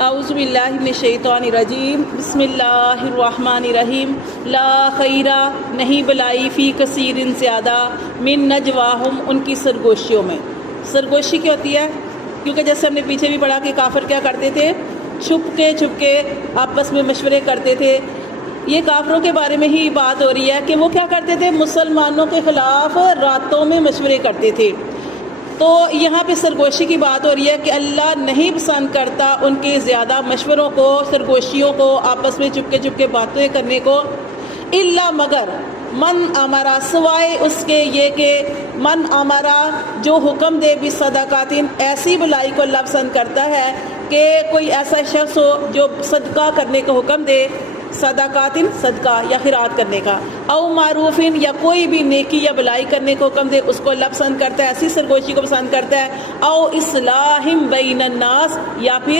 اعوذ باللہ من الشیطان الرجیم بسم اللہ الرحمن الرحیم لا خیرہ نہیں بلائی فی کثیر زیادہ من نجواہم ان کی سرگوشیوں میں۔ سرگوشی کیا ہوتی ہے؟ کیونکہ جیسے ہم نے پیچھے بھی پڑھا کہ کافر کیا کرتے تھے، چھپ کے آپس میں مشورے کرتے تھے۔ یہ کافروں کے بارے میں ہی بات ہو رہی ہے کہ وہ کیا کرتے تھے، مسلمانوں کے خلاف راتوں میں مشورے کرتے تھے۔ تو یہاں پہ سرگوشی کی بات ہو رہی ہے کہ اللہ نہیں پسند کرتا ان کے زیادہ مشوروں کو، سرگوشیوں کو، آپس میں چپ کے باتیں کرنے کو۔ الا مگر من امرا، سوائے اس کے یہ کہ من امرا جو حکم دے بصدقات، ایسی بلائی کو اللہ پسند کرتا ہے کہ کوئی ایسا شخص ہو جو صدقہ کرنے کا حکم دے، صدقات صدقہ یا خیرات کرنے کا، او معروف یا کوئی بھی نیکی یا بلائی کرنے کو حکم دے، اس کو اللہ پسند کرتا ہے، ایسی سرگوشی کو پسند کرتا ہے۔ او اصلاح بین الناس، یا پھر